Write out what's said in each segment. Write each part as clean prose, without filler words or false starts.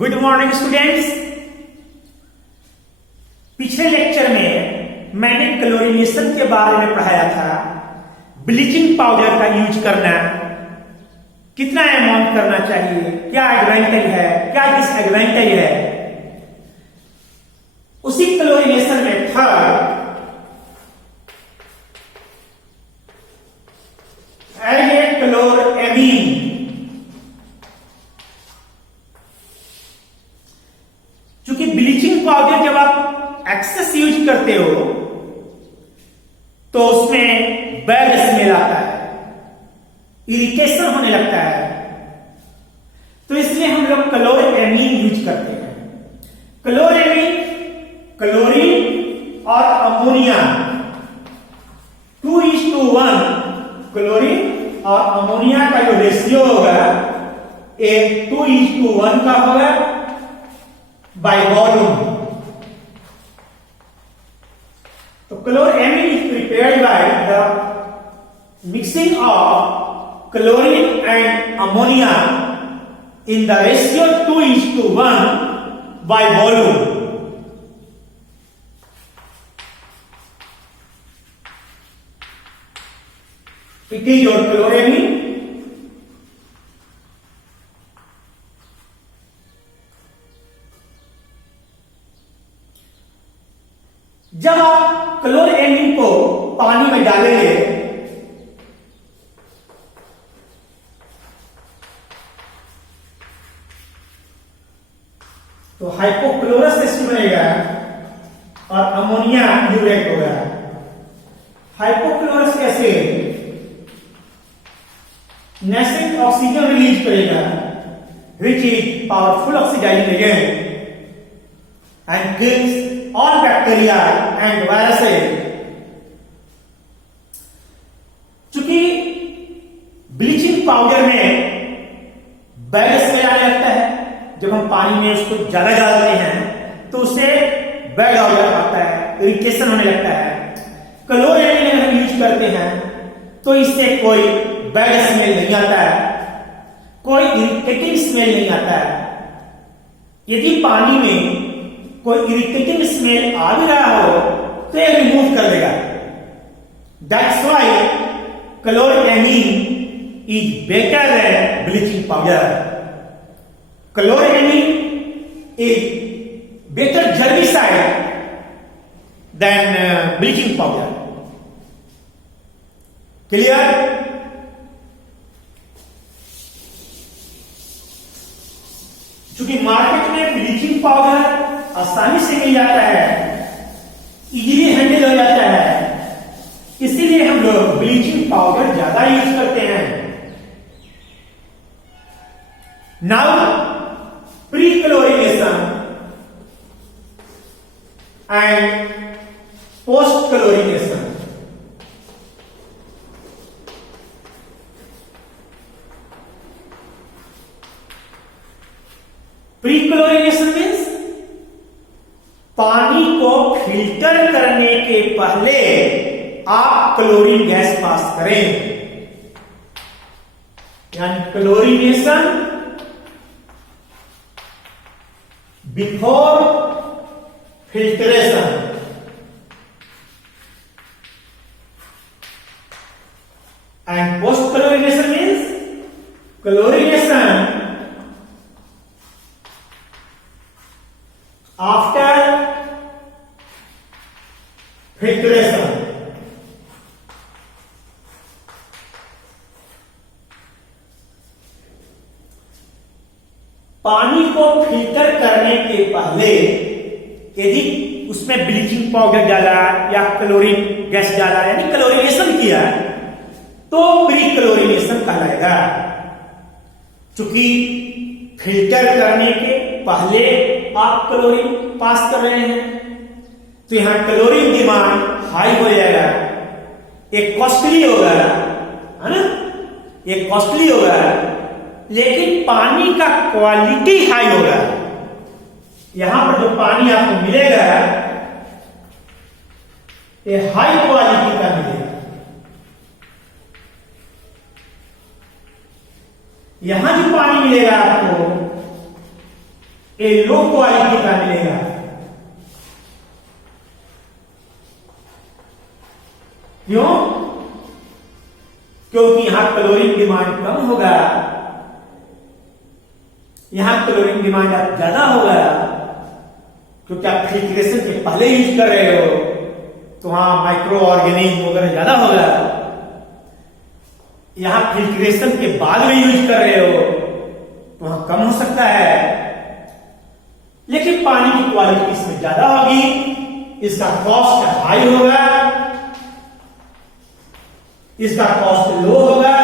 Good morning students. पिछले lecture में मैंने क्लोरीनेशन के बारे में पढ़ाया था। ब्लीचिंग पाउडर का यूज करना, कितना अमाउंट करना चाहिए, क्या एडवांटेज है, क्या डिसएडवांटेज है। उसी क्लोरीनेशन में थर्ड एज ए क्लोरएमीन, क्योंकि ब्लीचिंग पाउडर जब आप एक्सेस यूज करते हो तो उसमें बैड स्मेल आता है, इरिटेशन होने लगता है, तो इसलिए हम लोग क्लोरएमीन यूज करते हैं। क्लोरएमीन क्लोरीन और अमोनिया 2:1, क्लोरीन और अमोनिया का जो रेशियो होगा एक 2:1 का होगा बाय वॉल्यूम। तो chloramine is prepared by the mixing of chlorine and ammonia in the ratio 2:1 by volume. It is your chloramine. जब आप क्लोरएमीन को पानी में डालेंगे तो हाइपोक्लोरस एसिड बनेगा और अमोनिया यूरेट होगा। Hypochlorous acid nascent oxygen release करेगा which is powerful oxidizing agent and kills all bacteria and viruses. चूंकि ब्लीचिंग पाउडर में बैड स्मेल आने लगता है, जब हम पानी में उसको ज्यादा डालते हैं तो उससे बैड ऑर्डर आता है, इरिटेशन होने लगता है। क्लोरएमीन अगर हम यूज करते हैं तो इससे कोई बैड स्मेल नहीं आता है, कोई इरिटेटिंग स्मेल नहीं आता है। यदि पानी में कोई इरिटेटिंग स्मेल आ भी रहा हो तो ये रिमूव कर देगा। That's why chloramine is better than bleaching powder. Chlorine is better herbicide than bleaching powder. Clear? चूंकि मार्केट में ब्लीचिंग पाउडर आसानी से मिल जाता है, इजीली हैंडल हो जाता है, इसीलिए हम लोग ब्लीचिंग पाउडर ज्यादा यूज करते हैं। Now pre-chlorination and post-chlorination. Pre-chlorination means पानी को फिल्टर करने के पहले आप क्लोरीन गैस पास करें, यानी chlorination before filtration. And post chlorination means chlorination after filtration. पानी को फिल्टर करने के पहले यदि उसमें ब्लीचिंग पाउडर डाला या क्लोरीन गैस डाला यानी क्लोरीनेशन किया तो प्री क्लोरीनेशन कहलाएगा। चूंकि फिल्टर करने के पहले आप क्लोरीन पास कर रहे हैं तो यहां क्लोरीन डिमांड हाई हो जाएगा, एक कॉस्टली होगा, है ना, एक कॉस्टली होगा, लेकिन पानी का क्वालिटी हाई होगा। यहां पर जो पानी आपको मिलेगा ये हाई क्वालिटी का मिलेगा। यहां जो पानी मिलेगा आपको ये लो क्वालिटी का मिलेगा। क्यों? क्योंकि यहां क्लोरीन डिमांड कम होगा, यहां क्लोरीन डिमांड आप ज्यादा होगा, क्योंकि आप फिल्ट्रेशन के पहले यूज कर रहे हो तो वहां माइक्रो ऑर्गेनिज्म वगैरह ज्यादा होगा। यहां फिल्ट्रेशन के बाद में यूज कर रहे हो तो वहां कम हो सकता है, लेकिन पानी की क्वालिटी इसमें ज्यादा होगी, इसका कॉस्ट हाई होगा, इसका कॉस्ट लो होगा।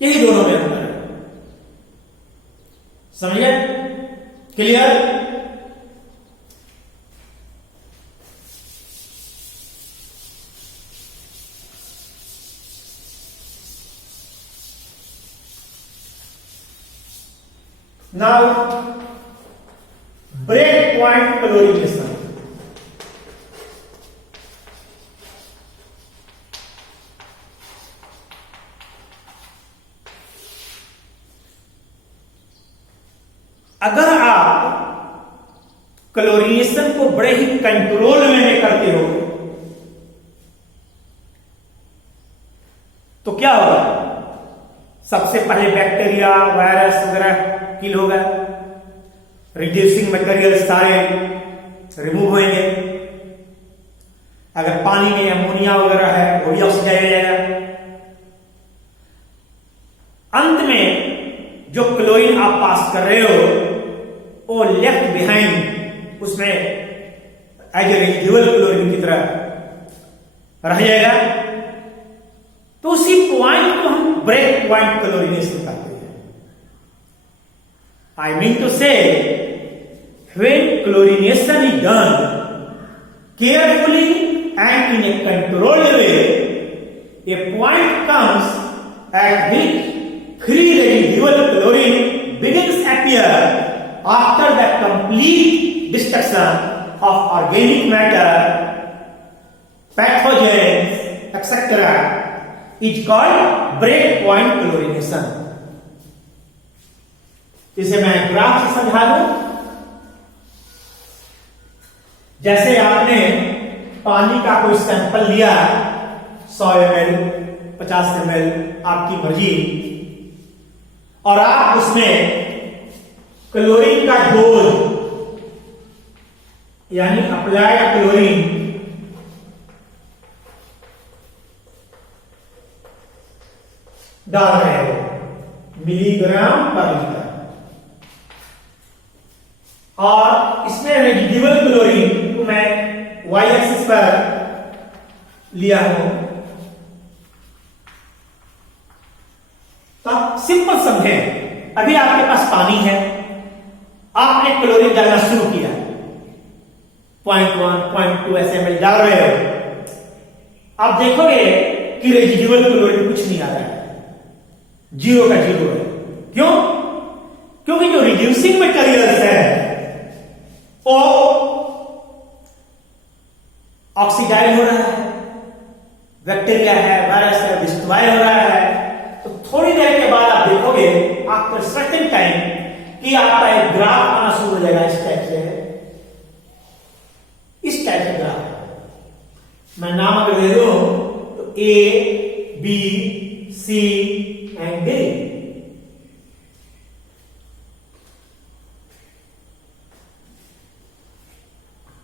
यही दोनों में अंतर है। समझिए? Clear? Now break point chlorination. अगर आप क्लोरीनेशन को बड़े ही कंट्रोल में करते हो तो क्या होगा? सबसे पहले बैक्टीरिया, वायरस वगैरह किल होगा, रिड्यूसिंग मटेरियल सारे रिमूव होंगे। अगर पानी में अमोनिया वगैरह है वो भी ऑक्सीडाइज हो जाएगा। अंत में जो क्लोरीन आप पास कर रहे हो वो लेफ्ट बिहाइंड उसमें एज ए रेजिडुअल क्लोरीन की तरह रह जाएगा। तो उसी पॉइंट को हम ब्रेक पॉइंट क्लोरीनेशन कहते हैं। आई मीन टू से when chlorination is done carefully and in A controlled way, A point comes at which free residual chlorine begins appear after the complete destruction of organic matter, pathogens, etc. is called break point chlorination. इसे मैं graph से समझा दूं। जैसे आपने पानी का कोई सैंपल लिया 100 ml, 50 ml, आपकी मर्जी, और आप उसमें क्लोरीन का डोज यानी अप्लाइड क्लोरीन डाल रहे हो मिलीग्राम पर लीटर, और इसमें रेजिडुअल क्लोरीन को मैं वाई एक्सिस पर लिया हूं। तो आप सिंपल समझें, अभी आपके पास पानी है, आपने क्लोरीन डालना शुरू किया, 0.1, 0.2 SmL डाल रहे हो। आप देखोगे कि रेजिडुअल क्लोरीन कुछ नहीं आ रहा है, 0 का 0 है। क्यों? क्योंकि जो रिड्यूसिंग मटेरियल्स है वो ऑक्सीडाइज हो रहा है, बैक्टीरिया है, वायरस है, डिस्ट्रॉय हो रहा है। तो थोड़ी देर के बाद आप देखोगे आफ्टर सर्टेन टाइम कि आपका एक ग्राफ आना शुरू हो जाएगा इस टाइप से, इस टाइप से ग्राफ। मैं नाम अगर दे दूं तो A, B, C and D।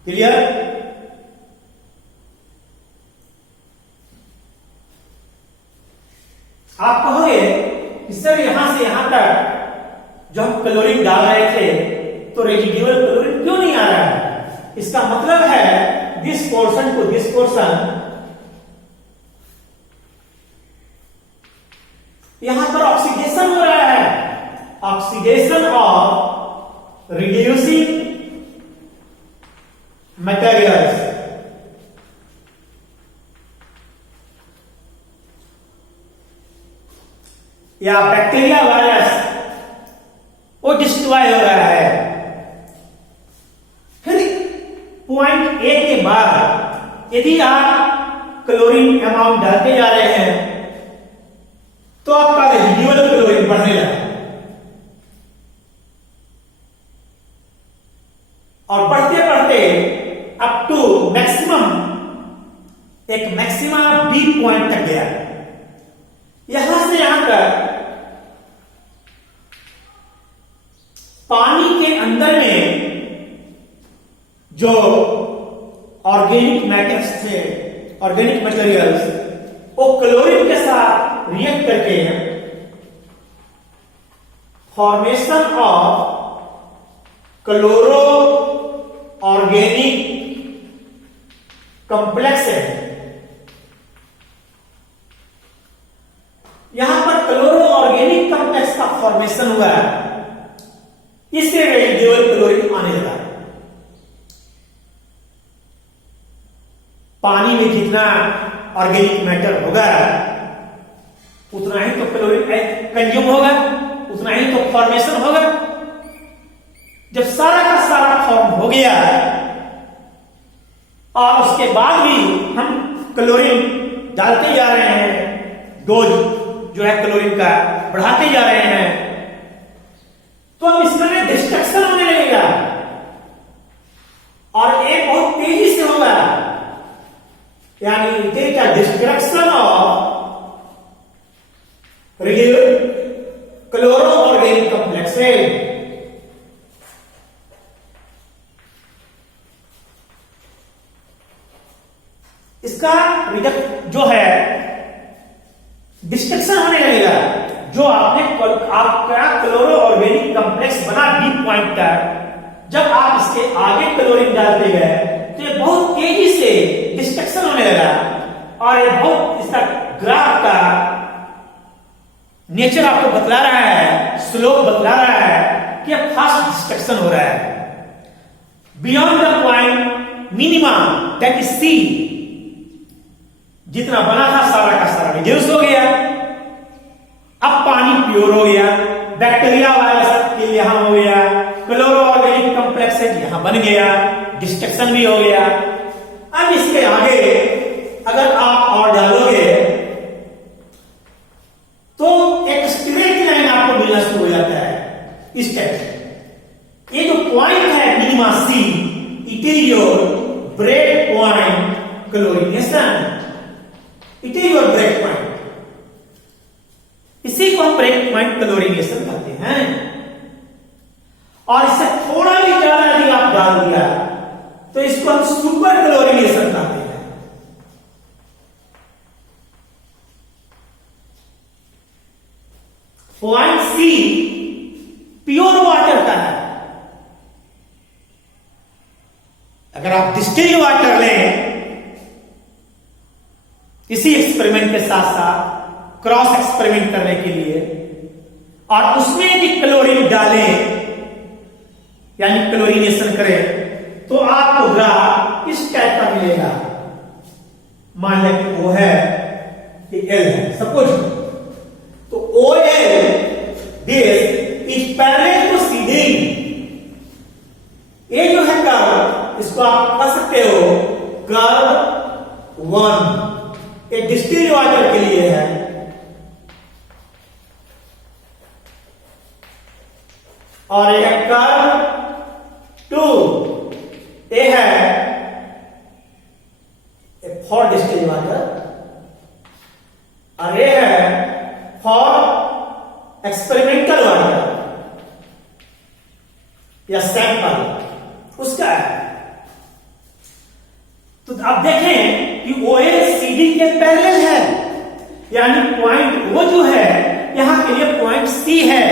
Clear? आप कहोगे कि सर यहां से यहां तक जो हम क्लोरीन डाल रहे थे तो रेजिडुअल क्लोरीन क्यों नहीं आ रहा है? इसका मतलब है this portion to this portion, यहां पर ऑक्सीडेशन हो रहा है, ऑक्सीडेशन ऑफ रिड्यूसिंग मटेरियल्स। या बैक्टीरिया, वायरस वो डिस्ट्रॉय हो रहा है। फिर पॉइंट ए के बाद यदि आप क्लोरीन अमाउंट डालते जा रहे हैं तो आपका रेजिडुअल क्लोरीन बढ़ने लगा और बढ़ते बढ़ते अप टू मैक्सिमम, एक मैक्सिमम बी पॉइंट तक गया। यहां से यहां तक पानी के अंदर में जो ऑर्गेनिक मैटर्स थे, ऑर्गेनिक मटेरियल्स, वो क्लोरीन के साथ रिएक्ट करके formation of chloro organic complex है। यहां पर क्लोरो ऑर्गेनिक कॉम्प्लेक्स का फॉर्मेशन हुआ है, इससे रेजिडुअल क्लोरीन आने लगा। पानी में जितना ऑर्गेनिक मैटर होगा उतना ही तो क्लोरीन कंज्यूम होगा, उतना ही तो फॉर्मेशन होगा। जब सारा का सारा फॉर्म हो गया और उसके बाद भी हम क्लोरीन डालते जा रहे हैं, डोज जो है क्लोरीन का बढ़ाते जा रहे हैं, तो अब इसमें डिस्ट्रक्शन होने लगेगा और ये बहुत तेजी से होगा। यानी their destruction of chloro organic complex. इसका रिडक्ट जो है डिस्ट्रक्शन होने लगेगा। जो आपका क्लोरो ऑर्गेनिक कॉम्प्लेक्स बना बी पॉइंट तक, जब आप इसके आगे क्लोरीन डालते गए तो ये बहुत तेजी से डिस्ट्रक्शन होने लगा और ये बहुत इसका ग्राफ का नेचर आपको बतला रहा है, स्लोप बतला रहा है कि अब फास्ट डिस्ट्रक्शन हो रहा है। Beyond the point minima that is C, जितना बना था सारा का सारा रिड्यूस हो गया। अब पानी प्योर हो गया, बैक्टीरिया वायरस के यहां हो गया, क्लोरो ऑर्गेनिक कॉम्प्लेक्स यहां बन गया, डिस्ट्रक्शन भी हो गया। अब इसके आगे अगर आप और डालोगे तो एक स्ट्रेट लाइन आपको मिलना शुरू हो जाता है इस टाइप से। ये जो पॉइंट है minima C, it is your break point chlorination, it is your break point. इसी को हम ब्रेक पॉइंट क्लोरीनेशन कहते हैं। और इससे थोड़ा भी ज्यादा यदि आप डाल दिया तो इसको हम सुपर क्लोरीनेशन कहते हैं। पॉइंट सी प्योर वाटर का है। अगर आप डिस्टिल्ड वाटर लें इसी एक्सपेरिमेंट के साथ साथ क्रॉस एक्सपेरिमेंट करने के लिए, और उसमें यदि क्लोरीन डालें यानी क्लोरीनेशन करें, तो आपको ग्राफ इस टाइप का मिलेगा। मान लें कि वो है कि एल है सपोज, तो O L this is parallel to CD. ये जो है कर्व, इसको आप कह सकते हो कर्व 1, एक डिस्टिल्ड वाटर के लिए है, और एक कर्व 2 ये है फॉर डिस्टिल्ड वाटर, और ये है फॉर एक्सपेरिमेंटल वाटर या सैंपल उसका है। तो आप देखें कि OLCD के पैरेलल है, यानी पॉइंट वो जो है यहां के लिए पॉइंट सी है।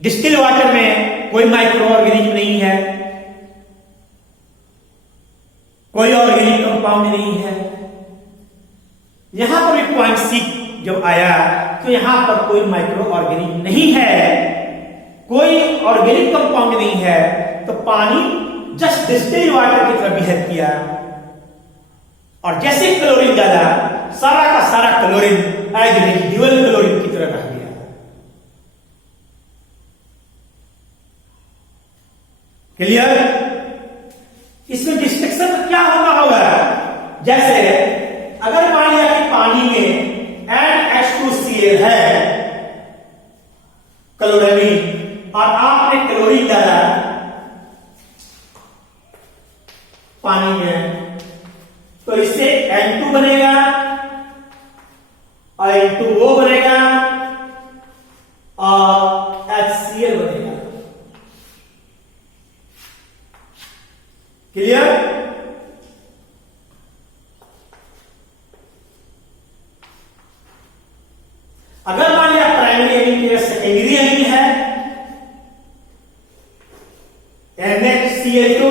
डिस्टिल्ड वाटर में कोई माइक्रो ऑर्गेनिज्म नहीं है, कोई ऑर्गेनिक कंपाउंड नहीं है। यहां पर भी पॉइंट सी जब आया तो यहां पर कोई माइक्रो ऑर्गेनिज्म नहीं है, कोई ऑर्गेनिक कंपाउंड नहीं है, तो पानी जस्ट डिस्टिल्ड वाटर की तरह बिहेव किया। और जैसे क्लोरीन डाला, सारा का सारा क्लोरीन एज रेजिडुअल क्लोरीन की तरह रह गया। क्लियर? इसमें डिस्ट्रक्शन क्या होगा? जैसे अगर मान लिया कि पानी पानी में, तो इससे N2 बनेगा और N2O बनेगा और HCl बनेगा। क्लियर? अगर मान लिया प्राइमरी एमिन के सेकेंडरी एमिन है NaCl2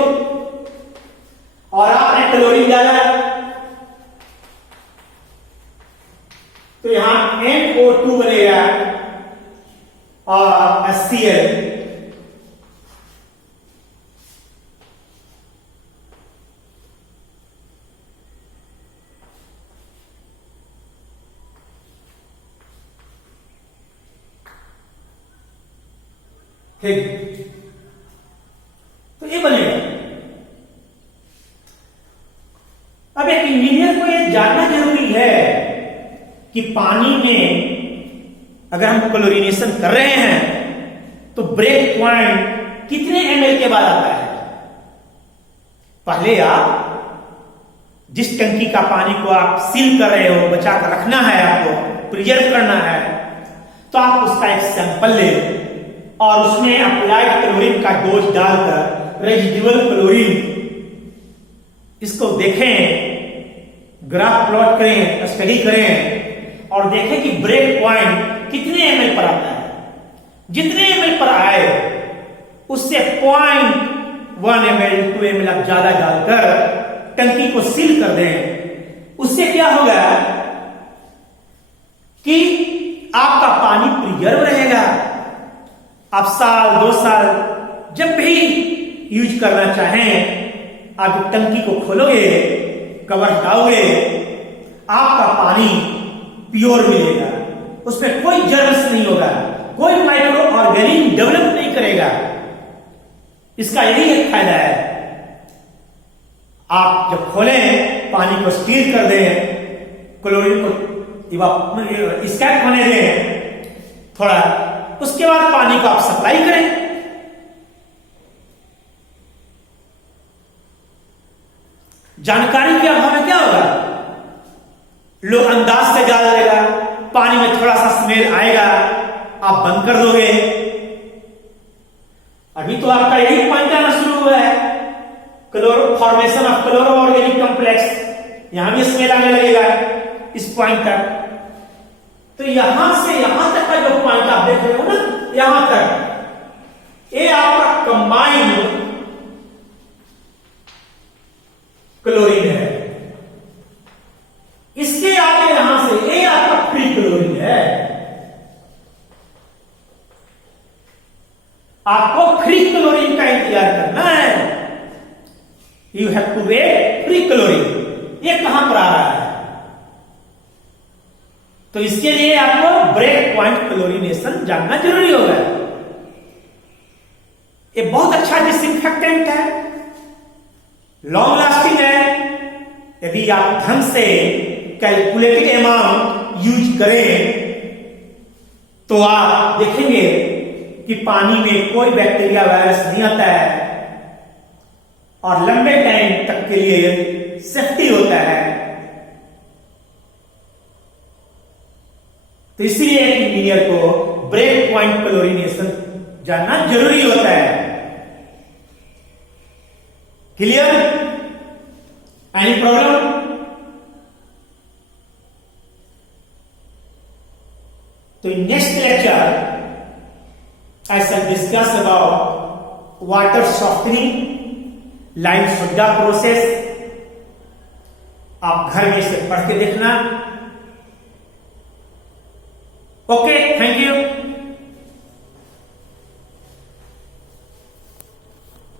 और आपने क्लोरीन डाला तो यहां NO2 बनेगा और HCl। ठीक, तो ये बनेगा। अब एक इंजीनियर को ये जानना जरूरी है कि पानी में अगर हम क्लोरीनेशन कर रहे हैं तो ब्रेक पॉइंट कितने ml के बाद आता है। पहले आप जिस टंकी का पानी को आप सील कर रहे हो, बचा कर रखना है, आपको प्रिजर्व करना है, तो आप उसका एक सैंपल ले और उसमें अप्लाइड क्लोरीन का डोज डालकर रेजिडुअल क्लोरीन इसको देखें, ग्राफ प्लॉट करें, स्टडी करें और देखें कि ब्रेक पॉइंट कितने ml पर आता है। जितने ml पर आए उससे 0.1 ml 2 ml आप ज्यादा डालकर टंकी को सील कर दें। उससे क्या होगा कि आपका पानी प्रिजर्व रहेगा। आप साल 2 साल जब भी यूज करना चाहें, आप टंकी को खोलोगे, कवर हटाओगे, आपका पानी प्योर मिलेगा, उसमें कोई जर्म्स नहीं होगा, कोई माइक्रो ऑर्गेनिज्म डेवलप नहीं करेगा। इसका यही एक फायदा है। आप जब खोलें, पानी को स्टील कर दें, क्लोरीन को स्कैप होने दें थोड़ा, उसके बाद पानी को आप सप्लाई करें। जानकारी के अभाव में क्या होगा, लोग अंदाज से डाल देगा, पानी में थोड़ा सा स्मेल आएगा, आप बंद कर दोगे। अभी तो आपका यही पॉइंट आना शुरू हुआ है, formation of chloro organic complex, यहां भी स्मेल आने लगेगा इस पॉइंट तक। तो यहां से यहां तक का जो पॉइंट आप देख रहे हो ना, यहां तक ये आपका कंबाइंड क्लोरीन है। इसके आगे यहां से ये आपका फ्री क्लोरीन है। आपको फ्री क्लोरीन का इंतजार करना है। You have to wait free chlorine. ये कहां पर आ रहा है, तो इसके लिए आपको ब्रेक पॉइंट क्लोरीनेशन जानना जरूरी होगा। ये बहुत अच्छा डिसइंफेक्टेंट है, लॉन्ग लास्टिंग है। यदि आप ढंग से कैलकुलेटेड अमाउंट यूज करें तो आप देखेंगे कि पानी में कोई बैक्टीरिया वायरस नहीं आता है और लंबे टाइम तक के लिए सेफ्टी होता है। तो इसलिए एक इंजीनियर को ब्रेक पॉइंट क्लोरीनेशन जानना जरूरी होता है। क्लियर? Any problem? तो in next lecture I shall discuss about water softening, lime soda process. आप घर में इसे पढ़ के देखना। Okay, thank